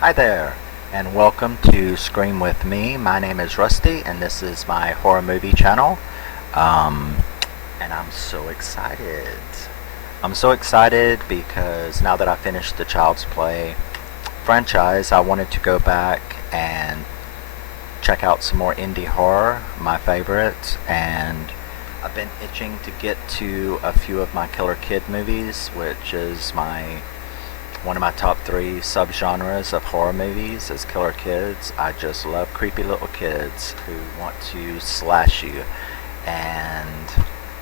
Hi there, and welcome to Scream With Me. My name is Rusty, and this is my horror movie channel. Um, and I'm so excited. I'm so excited because now that I finished the Child's Play franchise, I wanted to go back and check out some more indie horror, my favorites, and I've been itching to get to a few of my Killer Kid movies, which is one of my top 3 subgenres of horror movies is Killer Kids. I just love creepy little kids who want to slash you. And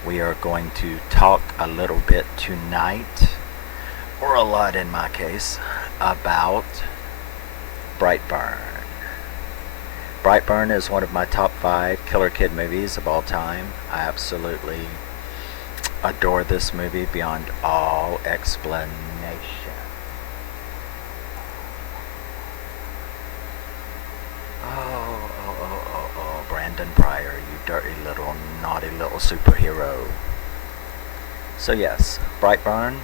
we are going to talk a little bit tonight, or a lot in my case, about BrightBurn. BrightBurn is one of my top 5 Killer Kid movies of all time. I absolutely adore this movie beyond all explanation. Brandon Pryor, you dirty little naughty little superhero. So yes, Brightburn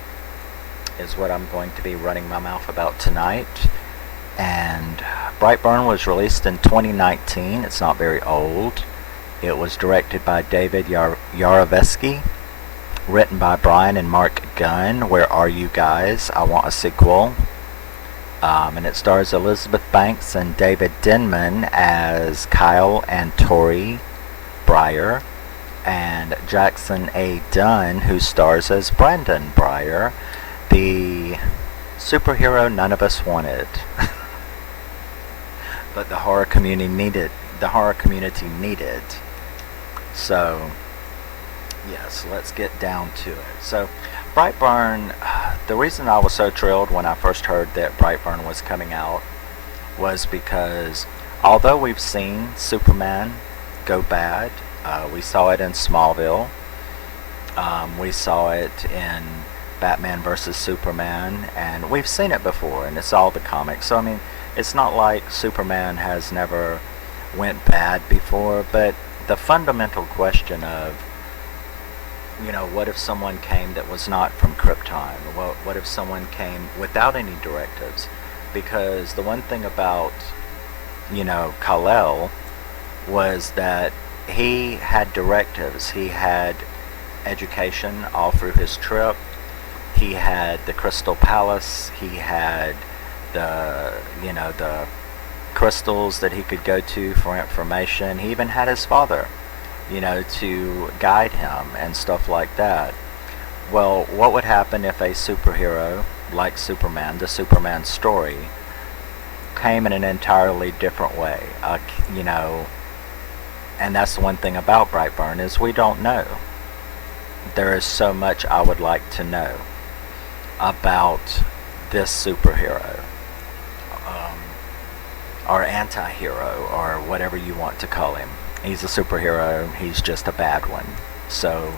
is what I'm going to be running my mouth about tonight. And Brightburn was released in 2019. It's not very old. It was directed by David Yarovesky, written by Brian and Mark Gunn. Where are you guys? I want a sequel. And it stars Elizabeth Banks and David Denman as Kyle and Tori Breyer, and Jackson A. Dunn, who stars as Brandon Breyer, the superhero none of us wanted, but the horror community needed. So, yes, let's get down to it. So, Brightburn, the reason I was so thrilled when I first heard that Brightburn was coming out was because although we've seen Superman go bad, we saw it in Smallville, we saw it in Batman vs. Superman, and we've seen it before, and it's all the comics. So, I mean, it's not like Superman has never went bad before, but the fundamental question of, what if someone came that was not from Krypton? What if someone came without any directives? Because the one thing about, Kal-El was that he had directives. He had education all through his trip. He had the Crystal Palace. He had the crystals that he could go to for information. He even had his father, to guide him and stuff like that. Well, what would happen if a superhero like Superman, the Superman story, came in an entirely different way? And that's the one thing about Brightburn is we don't know. There is so much I would like to know about this superhero, or anti-hero, or whatever you want to call him. He's a superhero, he's just a bad one. So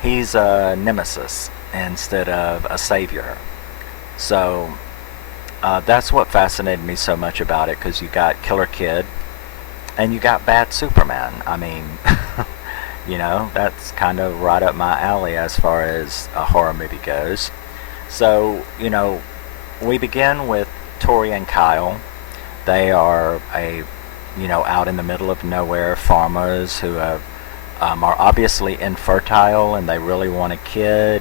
he's a nemesis instead of a savior. So that's what fascinated me so much about it, because you got Killer Kid and you got bad Superman. I mean, that's kind of right up my alley as far as a horror movie goes. So, we begin with Tori and Kyle. They are out in the middle of nowhere farmers who are obviously infertile, and they really want a kid.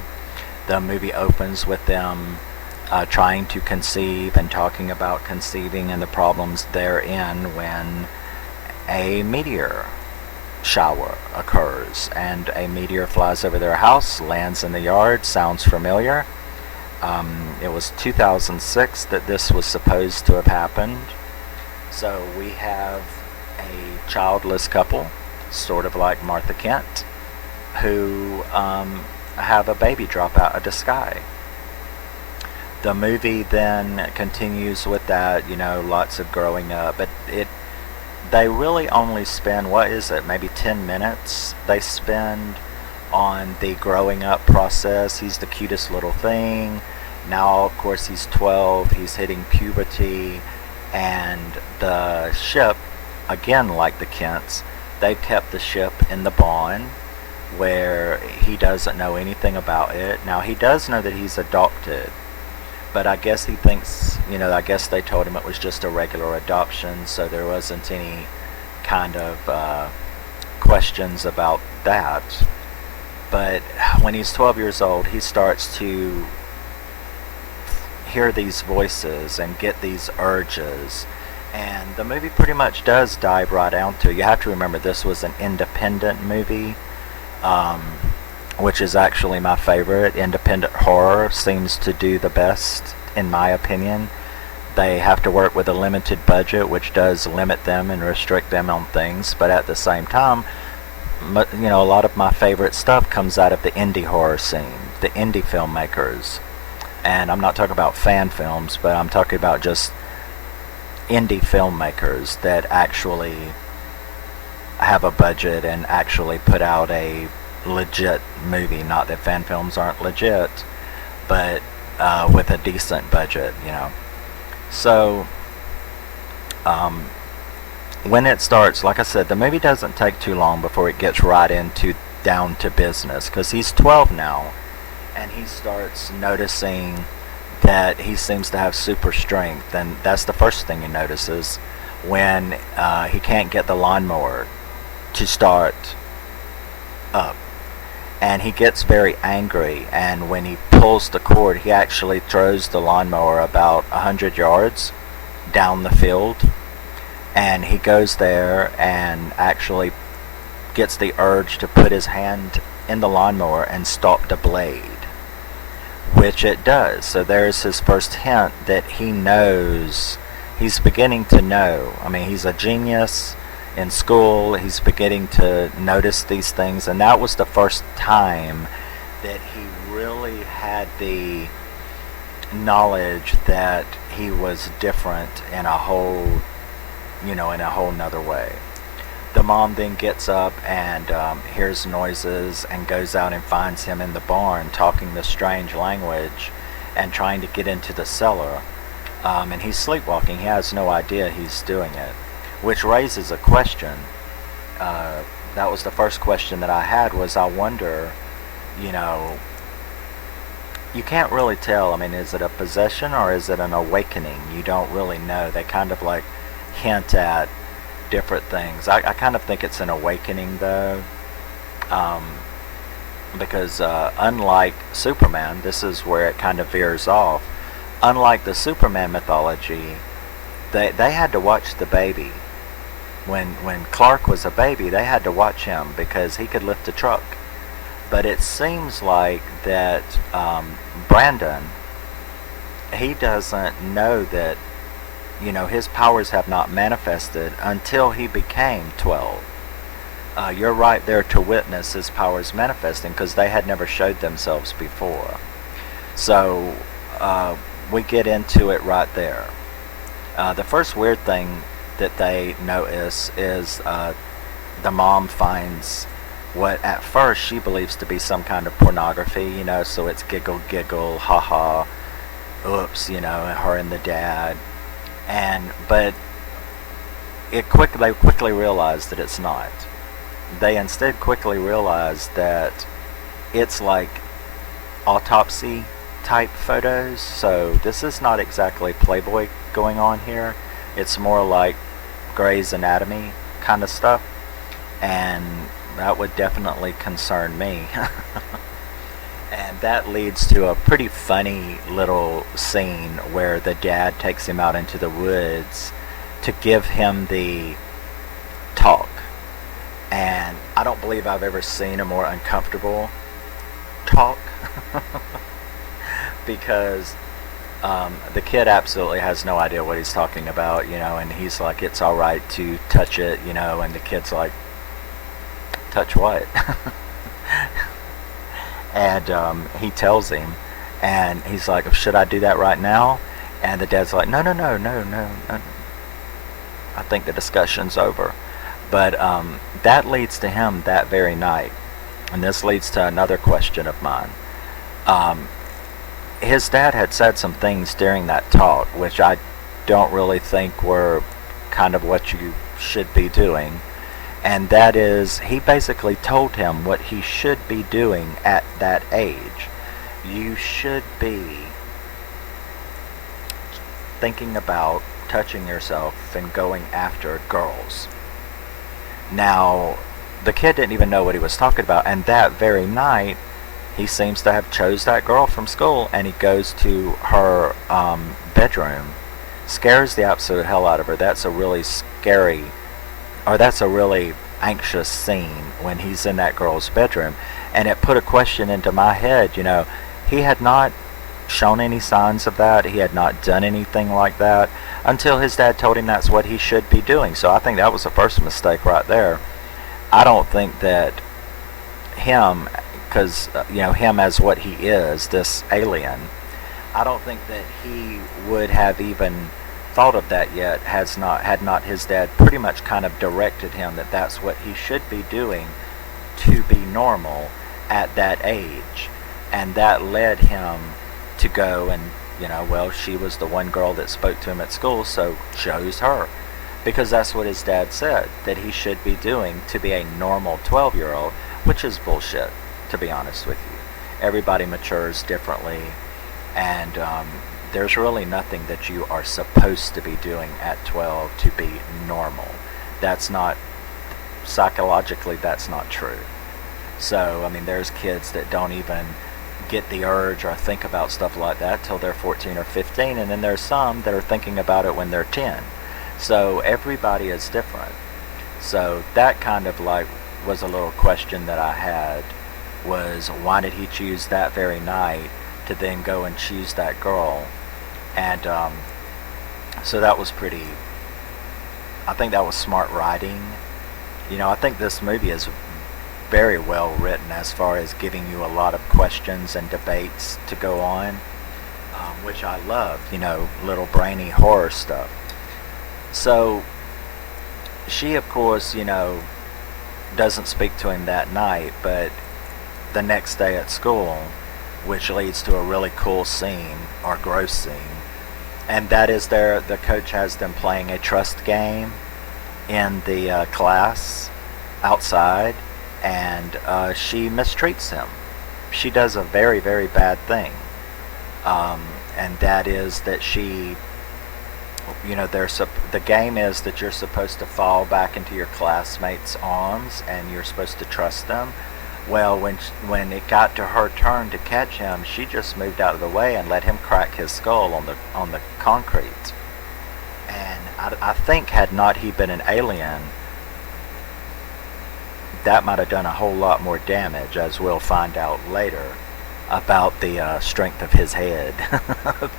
The movie opens with them trying to conceive and talking about conceiving and the problems therein when a meteor shower occurs, and a meteor flies over their house, lands in the yard. Sounds familiar. It was 2006 that this was supposed to have happened. So we have a childless couple, sort of like Martha Kent, who have a baby drop out of the sky. The movie then continues with that, lots of growing up, but they really only spend, maybe 10 minutes they spend on the growing up process. He's the cutest little thing. Now, of course, he's 12, he's hitting puberty, and the ship, again like the Kents, they've kept the ship in the barn where he doesn't know anything about it. Now, he does know that he's adopted, but I guess he thinks, I guess they told him it was just a regular adoption, so there wasn't any kind of questions about that. But when he's 12 years old, he starts to hear these voices and get these urges. And the movie pretty much does dive right down to, you have to remember this was an independent movie, which is actually my favorite. Independent horror seems to do the best, in my opinion. They have to work with a limited budget, which does limit them and restrict them on things, but at the same time, a lot of my favorite stuff comes out of the indie horror scene, the indie filmmakers. And I'm not talking about fan films, but I'm talking about just indie filmmakers that actually have a budget and actually put out a legit movie. Not that fan films aren't legit, but with a decent budget, So when it starts, like I said, the movie doesn't take too long before it gets right into down to business, because he's 12 now, and he starts noticing that he seems to have super strength, and that's the first thing he notices when he can't get the lawnmower to start up. And he gets very angry, and when he pulls the cord, he actually throws the lawnmower about 100 yards down the field, and he goes there and actually gets the urge to put his hand in the lawnmower and stop the blade, which it does. So there's his first hint that he knows, he's beginning to know. I mean, he's a genius in school, he's beginning to notice these things, and that was the first time that he really had the knowledge that he was different in a whole, in a whole nother way. The mom then gets up and hears noises and goes out and finds him in the barn talking the strange language and trying to get into the cellar. And he's sleepwalking. He has no idea he's doing it, which raises a question. That was the first question that I had, was I wonder, you can't really tell. I mean, is it a possession or is it an awakening? You don't really know. They kind of like hint at different things. I kind of think it's an awakening, though, because unlike Superman, this is where it kind of veers off. Unlike the Superman mythology, they had to watch the baby. When Clark was a baby, they had to watch him because he could lift a truck. But it seems like that Brandon, he doesn't know that, his powers have not manifested until he became 12. You're right there to witness his powers manifesting, because they had never showed themselves before. So we get into it right there. The first weird thing that they notice is the mom finds what at first she believes to be some kind of pornography, so it's giggle, giggle, ha-ha, oops, her and the dad. But they quickly realize that it's not. They instead quickly realize that it's like autopsy type photos. So this is not exactly Playboy going on here. It's more like Grey's Anatomy kind of stuff, and that would definitely concern me. And that leads to a pretty funny little scene where the dad takes him out into the woods to give him the talk. And I don't believe I've ever seen a more uncomfortable talk. Because the kid absolutely has no idea what he's talking about, and he's like, it's alright to touch it, and the kid's like, touch what? And he tells him, and he's like, should I do that right now? And the dad's like, no. I think the discussion's over. But that leads to him that very night. And this leads to another question of mine. His dad had said some things during that talk, which I don't really think were kind of what you should be doing. And that is, he basically told him what he should be doing at that age. You should be thinking about touching yourself and going after girls. Now, the kid didn't even know what he was talking about, and that very night, he seems to have chose that girl from school, and he goes to her bedroom, scares the absolute hell out of her. That's a really scary, or that's a really anxious scene when he's in that girl's bedroom, and it put a question into my head. He had not shown any signs of that. He had not done anything like that until his dad told him that's what he should be doing. So I think that was the first mistake right there. I don't think that him, because him as what he is, this alien, I don't think that he would have even thought of that yet, had not his dad pretty much kind of directed him that that's what he should be doing to be normal at that age. And that led him to go and, well, she was the one girl that spoke to him at school, so chose her. Because that's what his dad said, that he should be doing to be a normal 12-year-old, which is bullshit, to be honest with you. Everybody matures differently, and there's really nothing that you are supposed to be doing at 12 to be normal. That's not, psychologically, that's not true. So, there's kids that don't even get the urge or think about stuff like that till they're 14 or 15, and then there's some that are thinking about it when they're 10. So everybody is different. So that kind of was a little question that I had, was why did he choose that very night to then go and choose that girl? And so that was I think that was smart writing. I think this movie is very well written as far as giving you a lot of questions and debates to go on, which I love, little brainy horror stuff. So she, of course, doesn't speak to him that night, but the next day at school, which leads to a really cool scene, or gross scene, and that is the coach has them playing a trust game in the class outside, and she mistreats him. She does a very, very bad thing, and that is that she, the game is that you're supposed to fall back into your classmates' arms and you're supposed to trust them. Well, when it got to her turn to catch him, she just moved out of the way and let him crack his skull on the concrete. And I think had not he been an alien, that might have done a whole lot more damage, as we'll find out later about the strength of his head.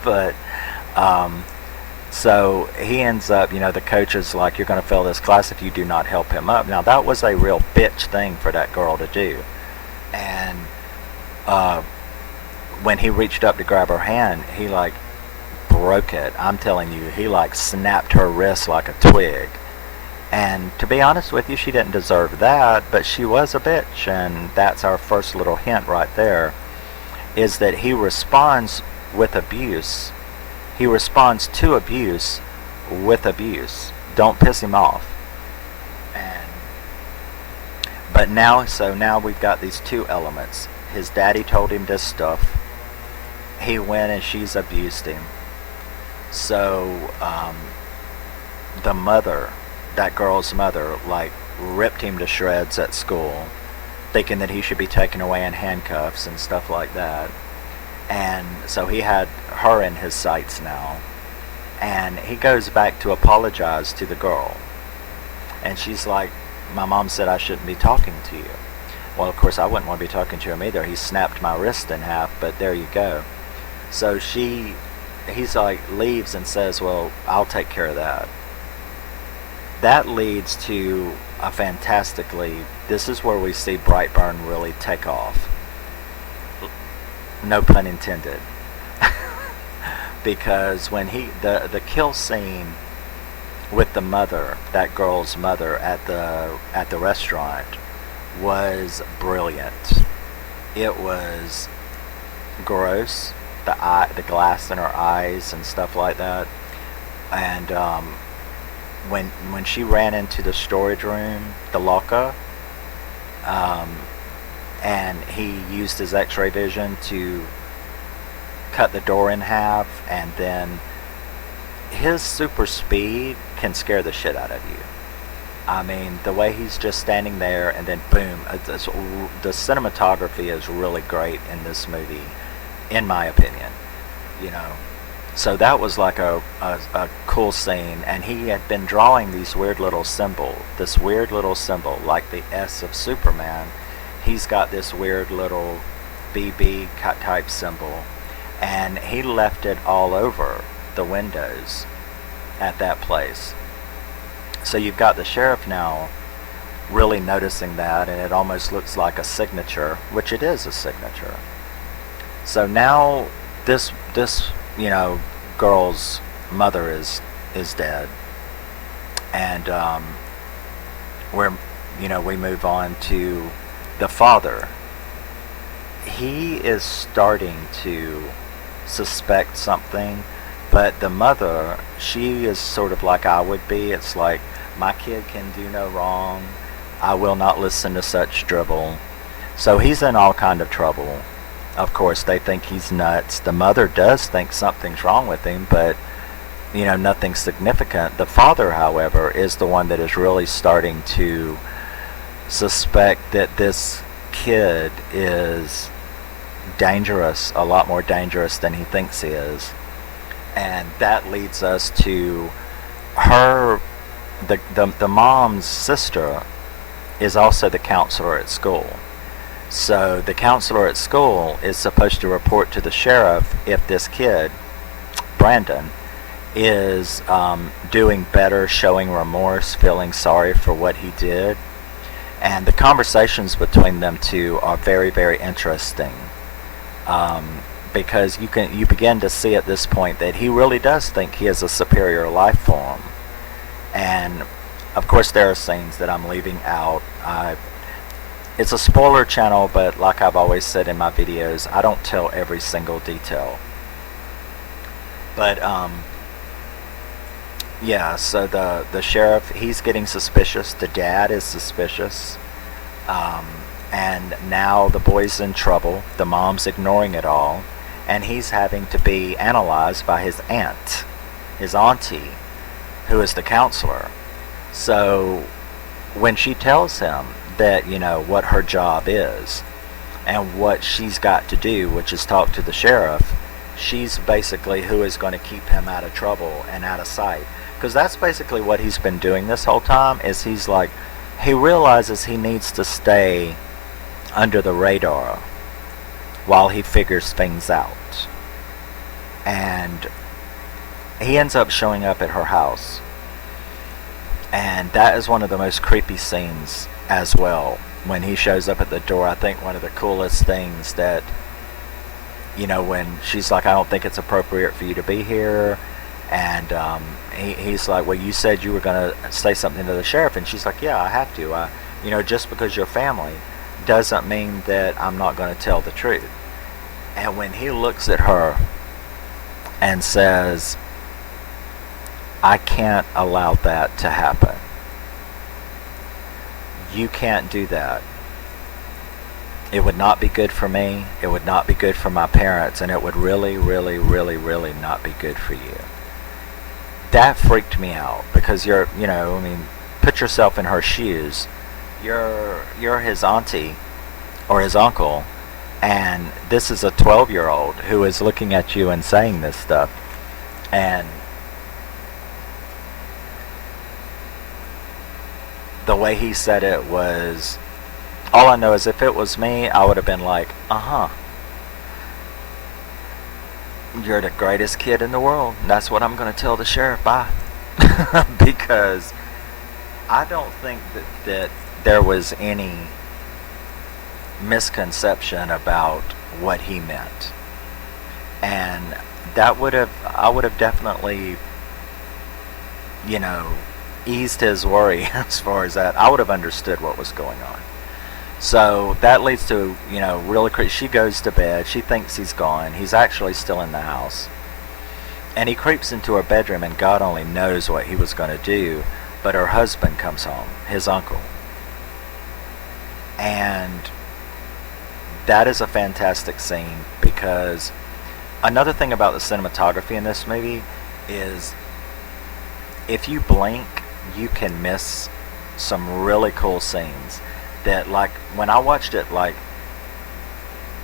But so he ends up, the coach is like, you're going to fail this class if you do not help him up. Now that was a real bitch thing for that girl to do. And when he reached up to grab her hand, he broke it. I'm telling you, he snapped her wrist like a twig. And to be honest with you, she didn't deserve that, but she was a bitch, and that's our first little hint right there, is that he responds with abuse. He responds to abuse with abuse. Don't piss him off. But now we've got these two elements. His daddy told him this stuff. He went and she's abused him. So the mother, that girl's mother, ripped him to shreds at school, thinking that he should be taken away in handcuffs and stuff like that. And so he had her in his sights now. And he goes back to apologize to the girl. And she's like, my mom said I shouldn't be talking to you. Well, of course, I wouldn't want to be talking to him either. He snapped my wrist in half, but there you go. So he's leaves and says, well, I'll take care of that. That leads to this is where we see BrightBurn really take off. No pun intended. Because when the kill scene with the mother, that girl's mother at the restaurant, was brilliant. It was gross, the glass in her eyes and stuff like that. And when she ran into the storage room, the locker, and he used his x-ray vision to cut the door in half and then his super speed can scare the shit out of you. I mean, the way he's just standing there and then boom, the cinematography is really great in this movie, in my opinion, you know. So that was like a cool scene, and he had been drawing these weird little symbol, this weird little symbol, like the S of Superman. He's got this weird little BB type symbol, and he left it all over the windows at that place. So you've got the sheriff now really noticing that, and it almost looks like a signature, which it is a signature. So now this you know, girl's mother is dead, and we move on to the father. He is starting to suspect something, but the mother, she is sort of like I would be. It's like, my kid can do no wrong. I will not listen to such drivel. So he's in all kind of trouble. Of course, they think he's nuts. The mother does think something's wrong with him, but, you know, nothing significant. The father, however, is the one that is really starting to suspect that this kid is dangerous, a lot more dangerous than he thinks he is. And that leads us to her, the mom's sister is also the counselor at school. So the counselor at school is supposed to report to the sheriff if this kid, Brandon, is doing better, showing remorse, feeling sorry for what he did. And the conversations between them two are very, very interesting. Because you begin to see at this point that he really does think he is a superior life form. And of course there are scenes that I'm leaving out. It's a spoiler channel, but like I've always said in my videos, I don't tell every single detail. But yeah, so the sheriff, he's getting suspicious. The dad is suspicious. And now the boy's in trouble. The mom's ignoring it all. And he's having to be analyzed by his aunt, his auntie, who is the counselor. So when she tells him that, you know, what her job is and what she's got to do, which is talk to the sheriff, she's basically who is going to keep him out of trouble and out of sight. Because that's basically what he's been doing this whole time, is he's like, he realizes he needs to stay under the radar while he figures things out. And he ends up showing up at her house. And that is one of the most creepy scenes as well. When he shows up at the door, I think one of the coolest things that, you know, when she's like, I don't think it's appropriate for you to be here. And he's like, well, you said you were going to say something to the sheriff. And she's like, yeah, I have to. You know, just because you're family doesn't mean that I'm not going to tell the truth. And when he looks at her and says, I can't allow that to happen. You can't do that. It would not be good for me. It would not be good for my parents. And it would really, really, really, really not be good for you. That freaked me out, because you're, you know, I mean, put yourself in her shoes. You're his auntie or his uncle, and this is a 12-year-old who is looking at you and saying this stuff. And the way he said it was, all I know is if it was me, I would have been like, you're the greatest kid in the world. That's what I'm going to tell the sheriff. Bye. Because I don't think that there was any misconception about what he meant. And I would have definitely, you know, eased his worry as far as that. I would have understood what was going on. So that leads to, you know, really crazy. She goes to bed. She thinks he's gone. He's actually still in the house. And he creeps into her bedroom, and God only knows what he was going to do. But her husband comes home, his uncle. And that is a fantastic scene, because another thing about the cinematography in this movie is if you blink, you can miss some really cool scenes that, like, when I watched it, like,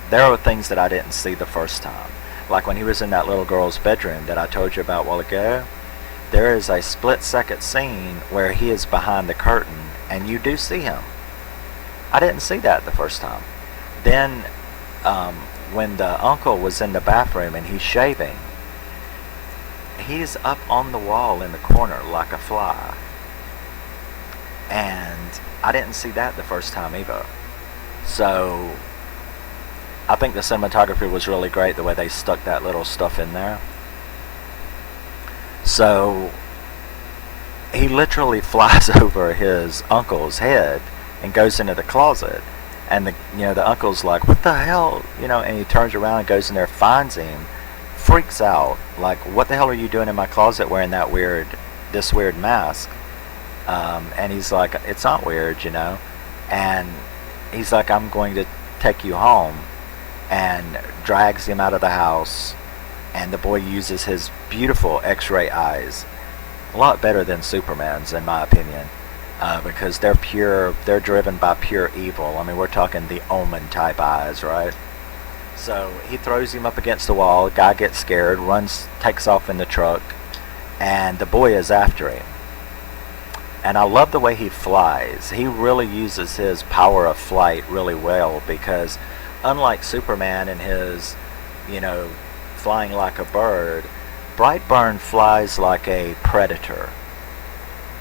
there are things that I didn't see the first time. Like when he was in that little girl's bedroom that I told you about a while ago, there is a split-second scene where he is behind the curtain and you do see him. I didn't see that the first time. Then when the uncle was in the bathroom and he's shaving, he's up on the wall in the corner like a fly. And I didn't see that the first time either. So I think the cinematography was really great, the way they stuck that little stuff in there. So he literally flies over his uncle's head and goes into the closet, and the uncle's like, what the hell, and he turns around and goes in there, finds him, freaks out, like, what the hell are you doing in my closet wearing this weird mask? And he's like, it's not weird, and he's like, I'm going to take you home, and drags him out of the house. And the boy uses his beautiful x-ray eyes, a lot better than Superman's in my opinion, because they're driven by pure evil. I mean, we're talking the Omen type eyes, right? So he throws him up against the wall, the guy gets scared, takes off in the truck, and the boy is after him. And I love the way he flies. He really uses his power of flight really well, because unlike Superman and his, flying like a bird, BrightBurn flies like a predator.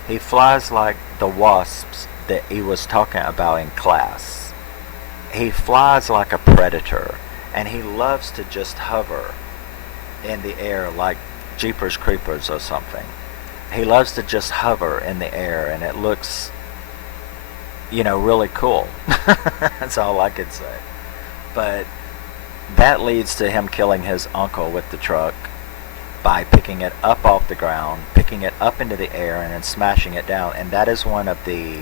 He flies like the wasps that he was talking about in class. He flies like a predator, and he loves to just hover in the air like Jeepers Creepers or something. He loves to just hover in the air, and it looks, really cool. That's all I could say. But that leads to him killing his uncle with the truck by picking it up off the ground, picking it up into the air, and then smashing it down. And that is one of the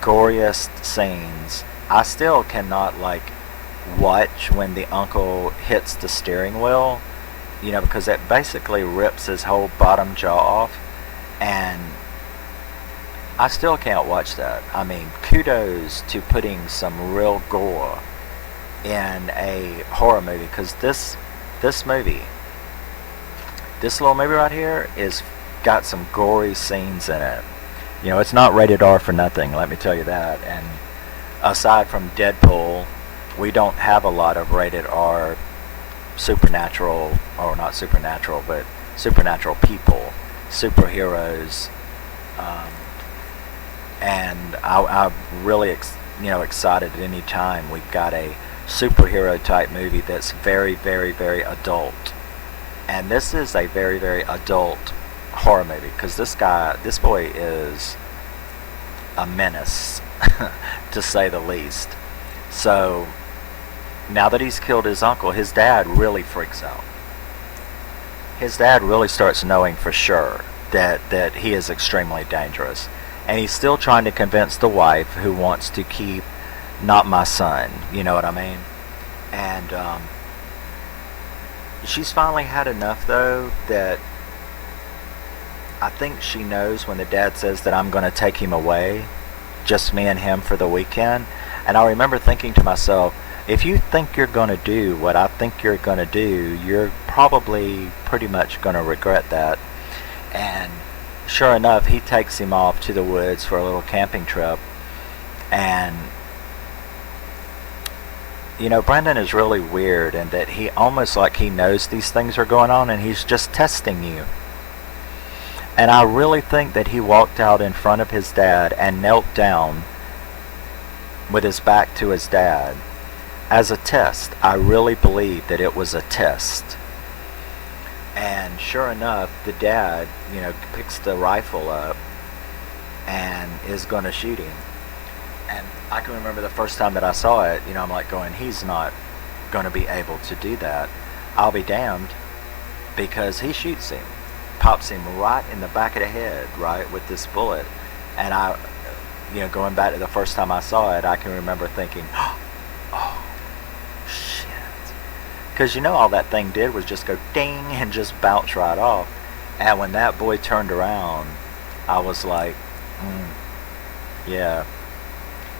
goriest scenes. I still cannot, watch when the uncle hits the steering wheel, because it basically rips his whole bottom jaw off. And I still can't watch that. I mean, kudos to putting some real gore in a horror movie, because this little movie right here is got some gory scenes in it. It's not rated R for nothing, let me tell you that. And aside from Deadpool, we don't have a lot of rated R supernatural, or not supernatural, but supernatural people, superheroes. And I'm really excited at any time we've got a superhero type movie that's very, very, very adult. And this is a very, very adult horror movie, because this boy is a menace to say the least. So now that he's killed his uncle, his dad really freaks out. His dad really starts knowing for sure that he is extremely dangerous, and he's still trying to convince the wife, who wants to keep not my son, you know what I mean? And she's finally had enough, though, that I think she knows when the dad says that I'm going to take him away, just me and him for the weekend. And I remember thinking to myself, if you think you're going to do what I think you're going to do, you're probably pretty much going to regret that. And sure enough, he takes him off to the woods for a little camping trip. And Brendan is really weird in that he almost like he knows these things are going on, and he's just testing you. And I really think that he walked out in front of his dad and knelt down with his back to his dad as a test. I really believe that it was a test. And sure enough, the dad, picks the rifle up and is going to shoot him. And I can remember the first time that I saw it, I'm like going, he's not going to be able to do that. I'll be damned, because he shoots him, pops him right in the back of the head, right, with this bullet. And I, going back to the first time I saw it, I can remember thinking, oh, shit. Because all that thing did was just go ding and just bounce right off. And when that boy turned around, I was like, yeah,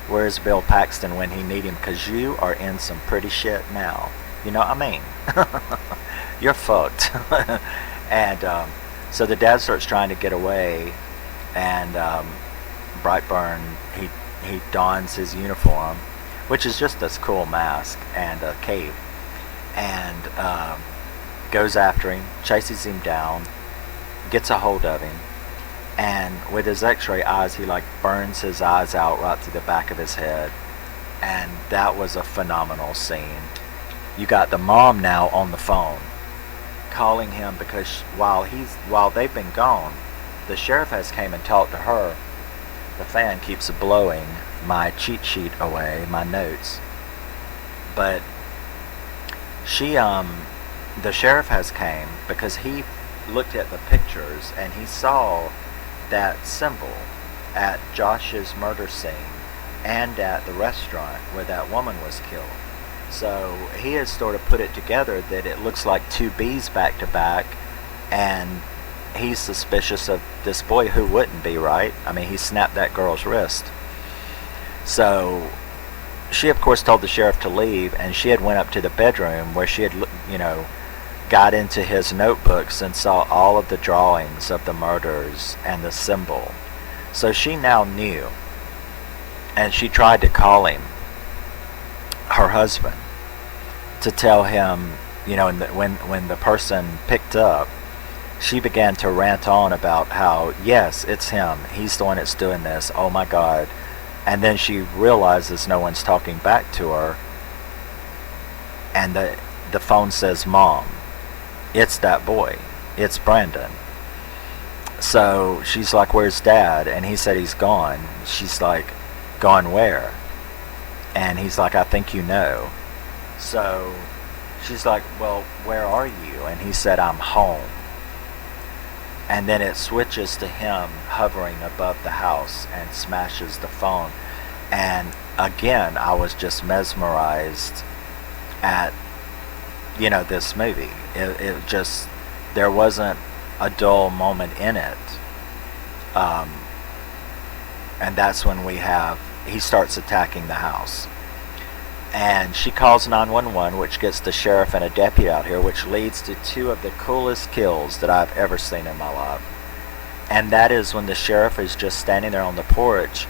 where's Bill Paxton when he need him? Because you are in some pretty shit now. You know what I mean? You're fucked. And so the dad starts trying to get away, and BrightBurn, he dons his uniform, which is just this cool mask and a cape, and goes after him, chases him down, gets a hold of him, and with his x-ray eyes, he like burns his eyes out right through the back of his head. And that was a phenomenal scene. You got the mom now on the phone calling him because while they've been gone, the sheriff has came and talked to her. The fan keeps blowing my cheat sheet away, my notes. But the sheriff has came because he looked at the pictures and he saw that symbol at Josh's murder scene and at the restaurant where that woman was killed. So he has sort of put it together that it looks like two B's back to back, and he's suspicious of this boy. Who wouldn't be, right? I mean, he snapped that girl's wrist. So she of course told the sheriff to leave, and she had went up to the bedroom where she had, got into his notebooks and saw all of the drawings of the murders and the symbol. So she now knew, and she tried to call him, her husband, to tell him, and when the person picked up, she began to rant on about how, yes, it's him, he's the one that's doing this, oh my God. And then she realizes no one's talking back to her, and the phone says, Mom, it's that boy, it's Brandon. So she's like, where's Dad? And he said he's gone. She's like, gone where? And he's like, I think you know. So she's like, well, where are you? And he said, I'm home. And then it switches to him hovering above the house and smashes the phone. And again, I was just mesmerized at, this movie. It just, there wasn't a dull moment in it. And that's when he starts attacking the house. And she calls 911, which gets the sheriff and a deputy out here, which leads to two of the coolest kills that I've ever seen in my life. And that is when the sheriff is just standing there on the porch,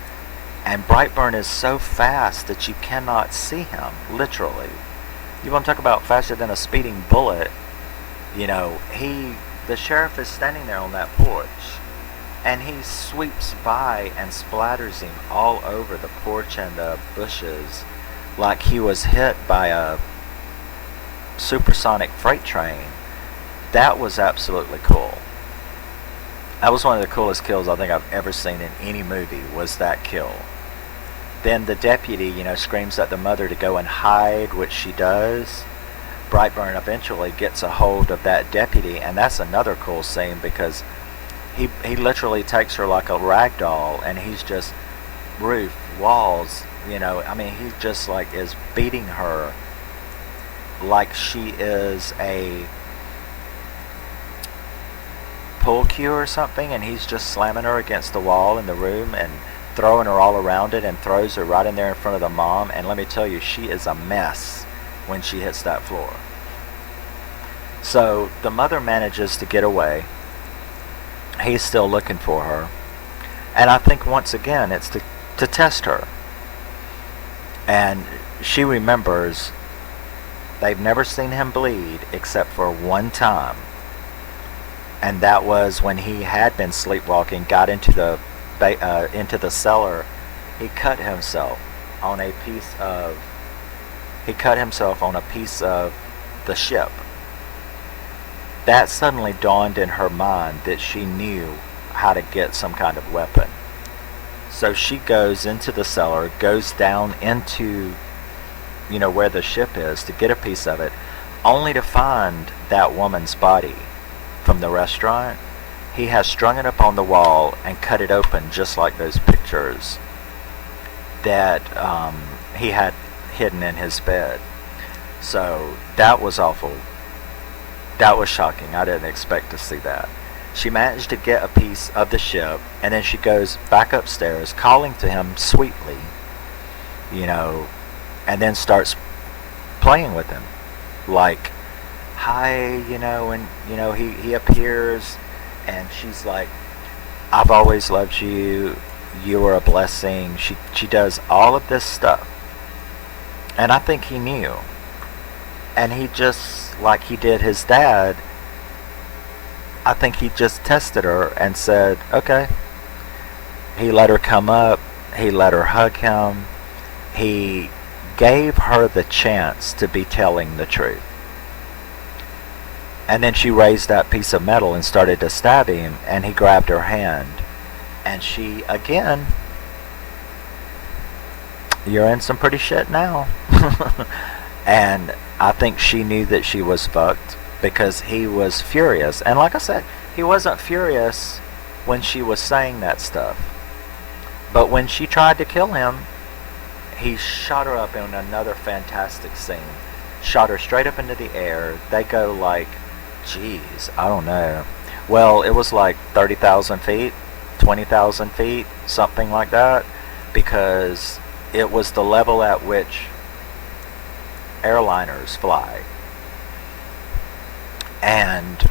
and BrightBurn is so fast that you cannot see him, literally. You want to talk about faster than a speeding bullet? The sheriff is standing there on that porch, and he sweeps by and splatters him all over the porch and the bushes like he was hit by a supersonic freight train. That was absolutely cool. That was one of the coolest kills I think I've ever seen in any movie, was that kill. Then the deputy, screams at the mother to go and hide, which she does. BrightBurn eventually gets a hold of that deputy, and that's another cool scene because he literally takes her like a rag doll, and he's just roof, walls, he just like is beating her like she is a pool cue or something, and he's just slamming her against the wall in the room and throwing her all around it, and throws her right in there in front of the mom. And let me tell you, she is a mess when she hits that floor. So the mother manages to get away. He's still looking for her, and I think once again it's to test her. And she remembers they've never seen him bleed except for one time, and that was when he had been sleepwalking, got into the cellar. He cut himself on a piece of the ship. That suddenly dawned in her mind that she knew how to get some kind of weapon. So she goes into the cellar, goes down into, where the ship is to get a piece of it, only to find that woman's body from the restaurant. He has strung it up on the wall and cut it open just like those pictures that he had hidden in his bed. So that was awful. That was shocking. I didn't expect to see that. She managed to get a piece of the ship, and then she goes back upstairs, calling to him sweetly, you know, and then starts playing with him. Like, hi, you know, and, you know, he appears, and she's like, I've always loved you, you were a blessing. She does all of this stuff. And I think he knew. And he just, like he did his dad, I think he just tested her and said, okay. He let her come up. He let her hug him. He gave her the chance to be telling the truth. And then she raised that piece of metal and started to stab him, and he grabbed her hand. And she, again, you're in some pretty shit now. And I think she knew that she was fucked, because he was furious. And like I said, he wasn't furious when she was saying that stuff. But when she tried to kill him, he shot her up in another fantastic scene. Shot her straight up into the air. They go like, geez, I don't know. Well, it was like 30,000 feet, 20,000 feet, something like that. Because it was the level at which airliners fly. And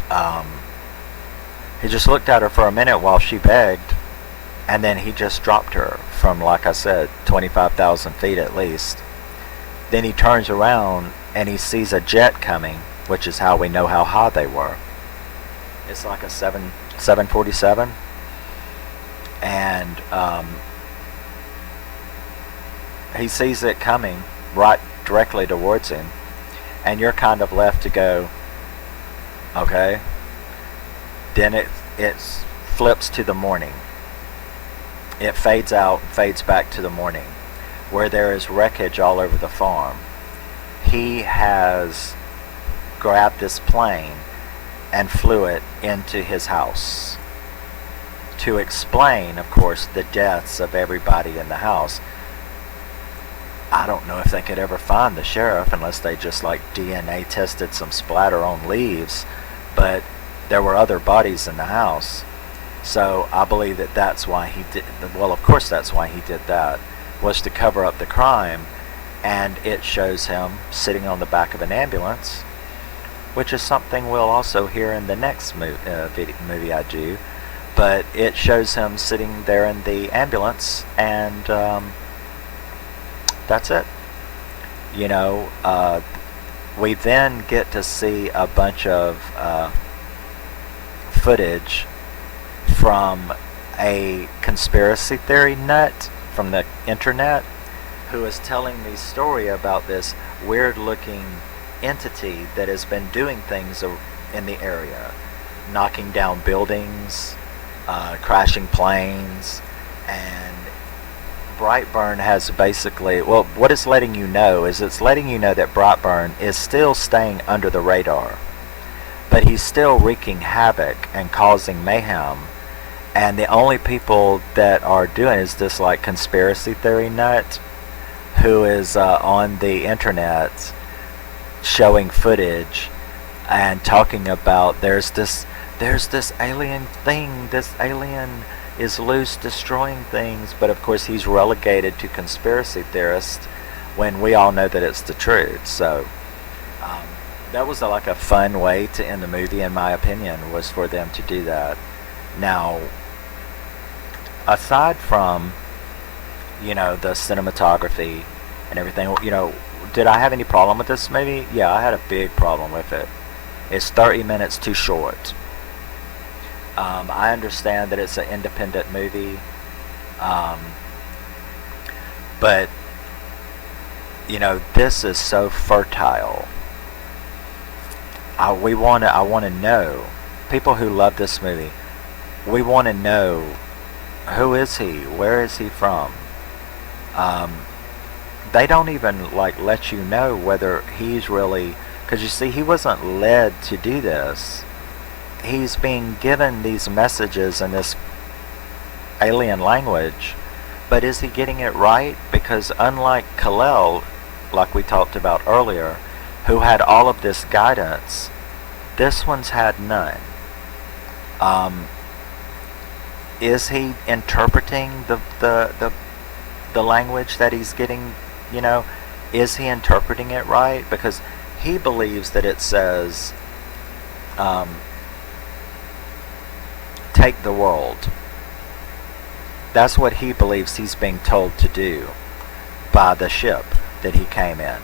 he just looked at her for a minute while she begged, and then he just dropped her from, like I said, 25,000 feet at least. Then he turns around and he sees a jet coming, which is how we know how high they were. It's like a 747, and he sees it coming right directly towards him, and you're kind of left to go, okay. Then it flips to the morning. It fades out, fades back to the morning, where there is wreckage all over the farm. He has grabbed this plane and flew it into his house to explain, of course, the deaths of everybody in the house. I don't know if they could ever find the sheriff unless they just like DNA tested some splatter on leaves, but there were other bodies in the house. So I believe that that's why he did, well, of course that's why he did that, was to cover up the crime. And it shows him sitting on the back of an ambulance, which is something we'll also hear in the next movie I do. But it shows him sitting there in the ambulance, and that's it. You know, we then get to see a bunch of footage from a conspiracy theory nut from the internet, who is telling me story about this weird looking entity that has been doing things in the area, knocking down buildings, crashing planes. And BrightBurn has basically, well, what it's letting you know is it's letting you know that BrightBurn is still staying under the radar, but he's still wreaking havoc and causing mayhem. And the only people that are doing is this like conspiracy theory nut who is on the internet showing footage and talking about there's this alien thing, this alien is loose destroying things, but of course he's relegated to conspiracy theorist when we all know that it's the truth. So that was like a fun way to end the movie, in my opinion, was for them to do that. Now, aside from, you know, the cinematography and everything, you know, did I have any problem with this movie? Yeah, I had a big problem with it. It's 30 minutes too short. I understand that it's an independent movie, but, you know, this is so fertile. I want to know, people who love this movie, we want to know, who is he? Where is he from? They don't even like let you know whether he's really, because you see, he wasn't led to do this. He's being given these messages in this alien language, but is he getting it right? Because unlike Kal-El, like we talked about earlier, who had all of this guidance, this one's had none. Um, is he interpreting the language that he's getting? You know, is he interpreting it right? Because he believes that it says, take the world. That's what he believes he's being told to do by the ship that he came in.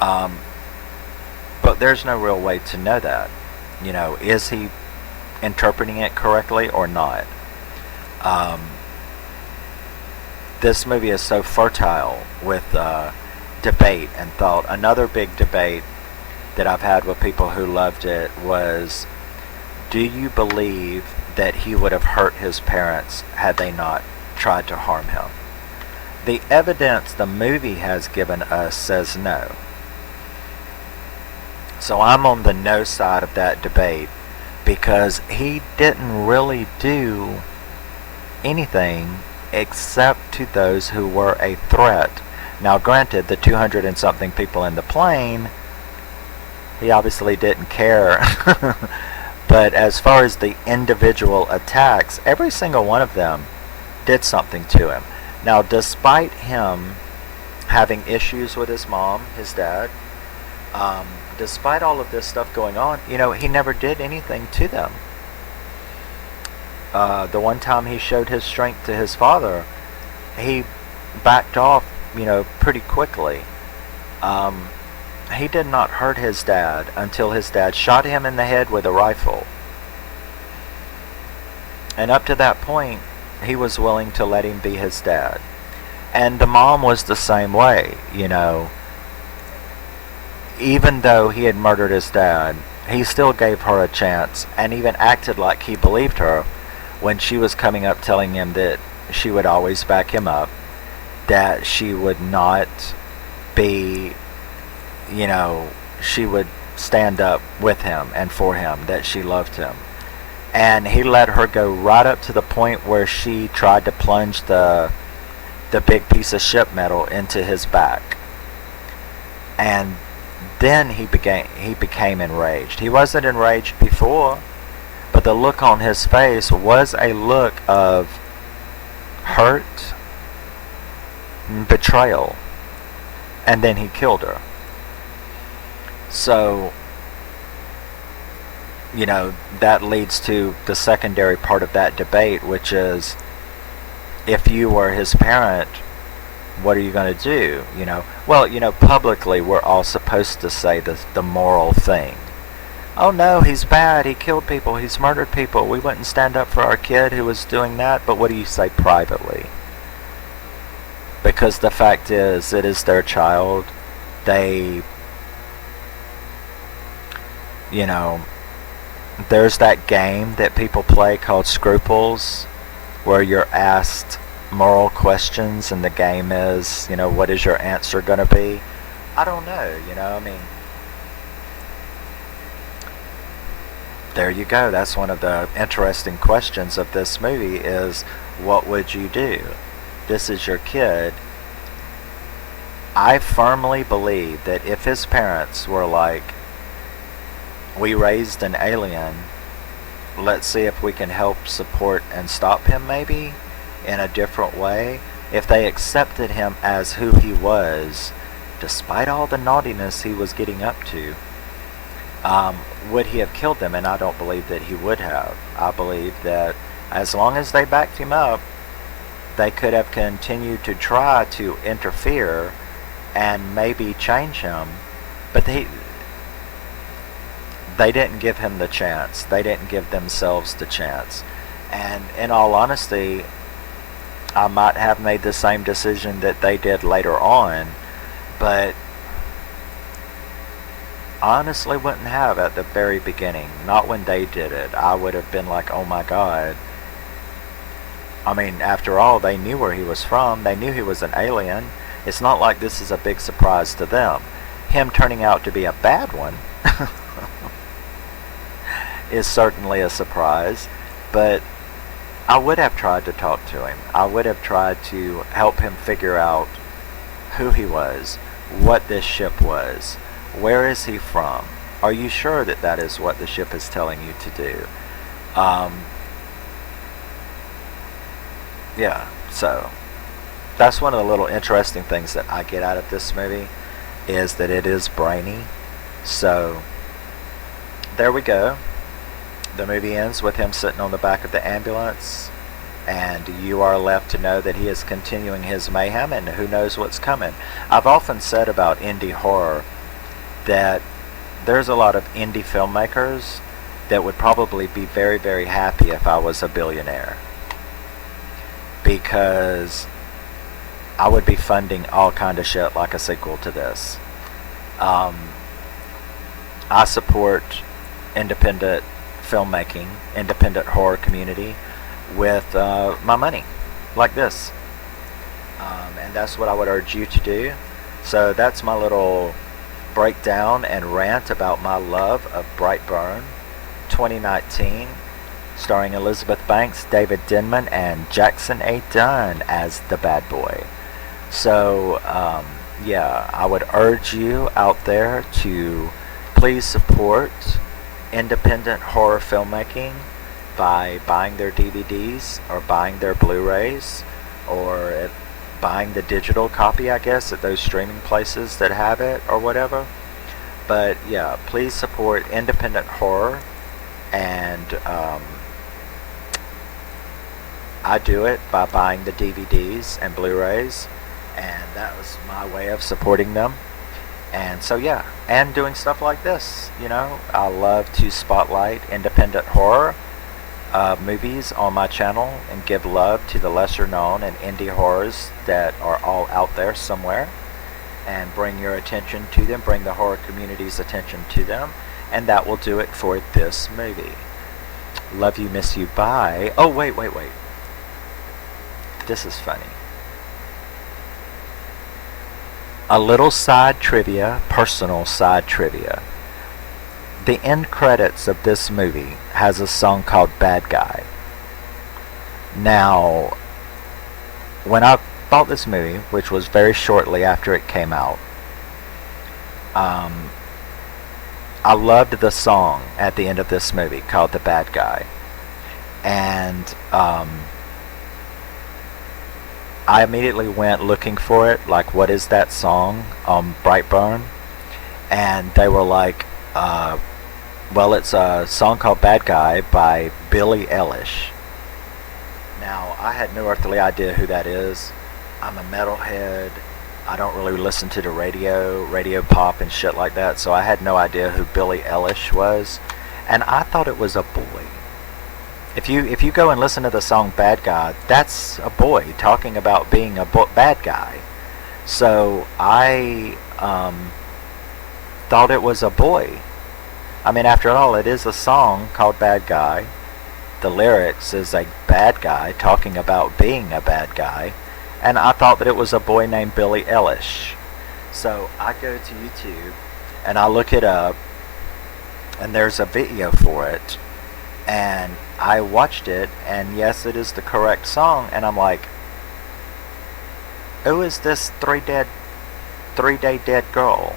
But there's no real way to know that. You know, is he interpreting it correctly or not? This movie is so fertile with debate and thought. Another big debate that I've had with people who loved it was, do you believe that he would have hurt his parents had they not tried to harm him? The evidence the movie has given us says no. So I'm on the no side of that debate, because he didn't really do anything except to those who were a threat. Now granted, the 200 and something people in the plane, he obviously didn't care. But as far as the individual attacks, every single one of them did something to him. Now, despite him having issues with his mom, his dad, despite all of this stuff going on, you know, he never did anything to them. The one time he showed his strength to his father, he backed off, you know, pretty quickly. He did not hurt his dad until his dad shot him in the head with a rifle. And up to that point, he was willing to let him be his dad. And the mom was the same way, you know. Even though he had murdered his dad, he still gave her a chance and even acted like he believed her when she was coming up telling him that she would always back him up, that she would not be, you know, she would stand up with him and for him, that she loved him. And he let her go right up to the point where she tried to plunge the big piece of ship metal into his back. And then he became enraged. He wasn't enraged before, but the look on his face was a look of hurt, betrayal, and then he killed her. So, you know, that leads to the secondary part of that debate, which is, if you were his parent, what are you going to do? You know, well, you know, publicly we're all supposed to say the moral thing. Oh no, he's bad, he killed people, he's murdered people, we wouldn't stand up for our kid who was doing that. But what do you say privately? Because the fact is, it is their child. They, you know, there's that game that people play called Scruples, where you're asked moral questions and the game is, you know, what is your answer going to be? I don't know, you know, I mean, there you go. That's one of the interesting questions of this movie is, what would you do? This is your kid. I firmly believe that if his parents were like, we raised an alien, let's see if we can help support and stop him maybe in a different way. If they accepted him as who he was, despite all the naughtiness he was getting up to, would he have killed them? And I don't believe that he would have. I believe that as long as they backed him up, they could have continued to try to interfere and maybe change him. But they didn't give him the chance. They didn't give themselves the chance. And in all honesty, I might have made the same decision that they did later on, but honestly wouldn't have at the very beginning. Not when they did it. I would have been like, oh my God. I mean, after all, they knew where he was from. They knew he was an alien. It's not like this is a big surprise to them. Him turning out to be a bad one is certainly a surprise, but I would have tried to talk to him. I would have tried to help him figure out who he was, what this ship was, where is he from, are you sure that that is what the ship is telling you to do? Um, yeah, so that's one of the little interesting things that I get out of this movie, is that it is brainy. So there we go. The movie ends with him sitting on the back of the ambulance, and you are left to know that he is continuing his mayhem, and who knows what's coming. I've often said about indie horror that there's a lot of indie filmmakers that would probably be very, very happy if I was a billionaire, because I would be funding all kind of shit like a sequel to this. I support independent filmmaking, independent horror community with my money, like this. And that's what I would urge you to do. So that's my little breakdown and rant about my love of BrightBurn 2019, starring Elizabeth Banks, David Denman, and Jackson A. Dunn as the bad boy. So yeah, I would urge you out there to please support independent horror filmmaking by buying their DVDs or buying their Blu-rays, or buying the digital copy, I guess, at those streaming places that have it or whatever. But yeah, please support independent horror, and I do it by buying the DVDs and Blu-rays, and that was my way of supporting them. And so yeah, and doing stuff like this, you know, I love to spotlight independent horror movies on my channel and give love to the lesser known and indie horrors that are all out there somewhere, and bring your attention to them, bring the horror community's attention to them, and that will do it for this movie. Love you, miss you, bye. Oh, wait. This is funny. A little side trivia, personal side trivia. The end credits of this movie has a song called Bad Guy. Now, when I bought this movie, which was very shortly after it came out, I loved the song at the end of this movie called The Bad Guy. And I immediately went looking for it, like, what is that song on BrightBurn? And they were like, well, it's a song called Bad Guy by Billie Eilish. Now, I had no earthly idea who that is. I'm a metalhead. I don't really listen to the radio pop and shit like that, so I had no idea who Billie Eilish was. And I thought it was a boy. If you go and listen to the song Bad Guy, that's a boy talking about being a bad guy. So I thought it was a boy. I mean, after all, it is a song called Bad Guy. The lyrics is a bad guy talking about being a bad guy. And I thought that it was a boy named Billie Eilish. So I go to YouTube and I look it up, and there's a video for it. And I watched it, and yes, it is the correct song. And I'm like, who is this 3-day dead girl?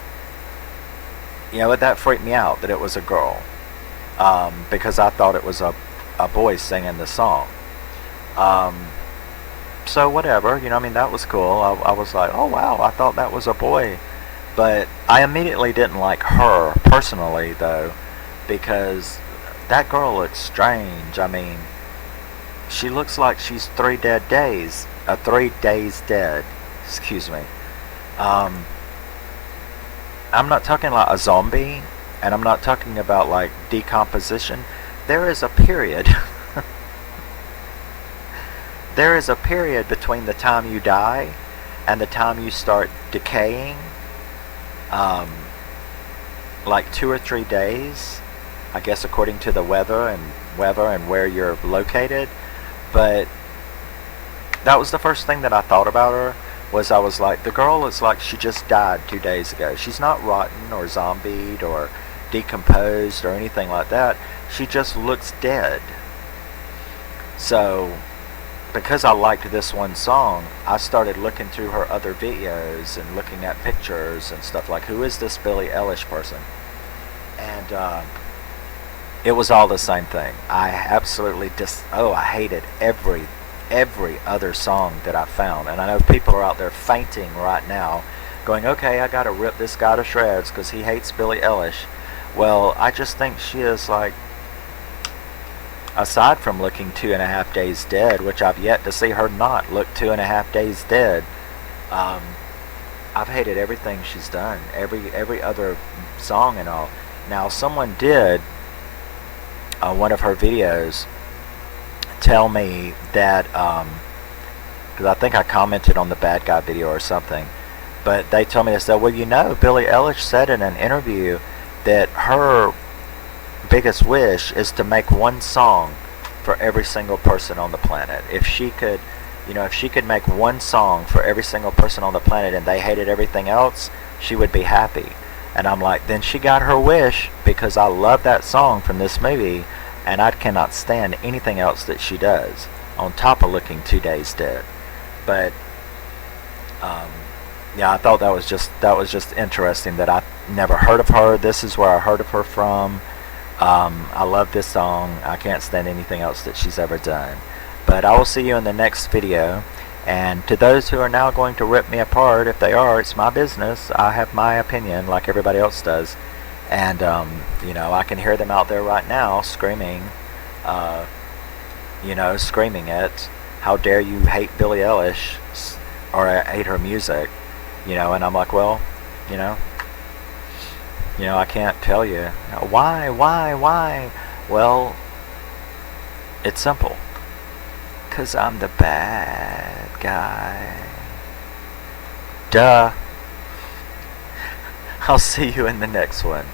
You know, that freaked me out that it was a girl, because I thought it was a boy singing the song. So whatever, you know, I mean, that was cool. I was like, oh wow, I thought that was a boy. But I immediately didn't like her personally, though, because that girl looks strange. I mean, she looks like she's 3 days dead. Excuse me. I'm not talking like a zombie, and I'm not talking about like decomposition. There is a period. There is a period between the time you die and the time you start decaying. Like 2 or 3 days, I guess, according to the weather and where you're located. But that was the first thing that I thought about her. I was like, the girl looks like she just died 2 days ago. She's not rotten or zombied or decomposed or anything like that. She just looks dead. So, because I liked this one song, I started looking through her other videos and looking at pictures and stuff like, who is this Billie Eilish person? And It was all the same thing. I absolutely I hated every other song that I found. And I know people are out there fainting right now going, okay, I gotta rip this guy to shreds because he hates Billie Eilish. Well, I just think she is like, aside from looking 2.5 days dead, which I've yet to see her not look 2.5 days dead, I've hated everything she's done, every other song and all. Now, someone did one of her videos tell me that, because I think I commented on the bad guy video or something, but they told me, they said, well, you know, Billie Eilish said in an interview that her biggest wish is to make one song for every single person on the planet. If she could, if she could make one song for every single person on the planet and they hated everything else, she would be happy. And I'm like, then she got her wish, because I love that song from this movie and I cannot stand anything else that she does, on top of looking 2 days dead. But yeah, I thought that was just interesting that I never heard of her. This is where I heard of her from. I love this song. I can't stand anything else that she's ever done. But I will see you in the next video. And to those who are now going to rip me apart, if they are, it's my business. I have my opinion like everybody else does. And, I can hear them out there right now screaming, screaming it. How dare you hate Billie Eilish, or hate her music, and I'm like, well, I can't tell you. Why? Well, it's simple. 'Cause I'm the bad guy. Duh. I'll see you in the next one.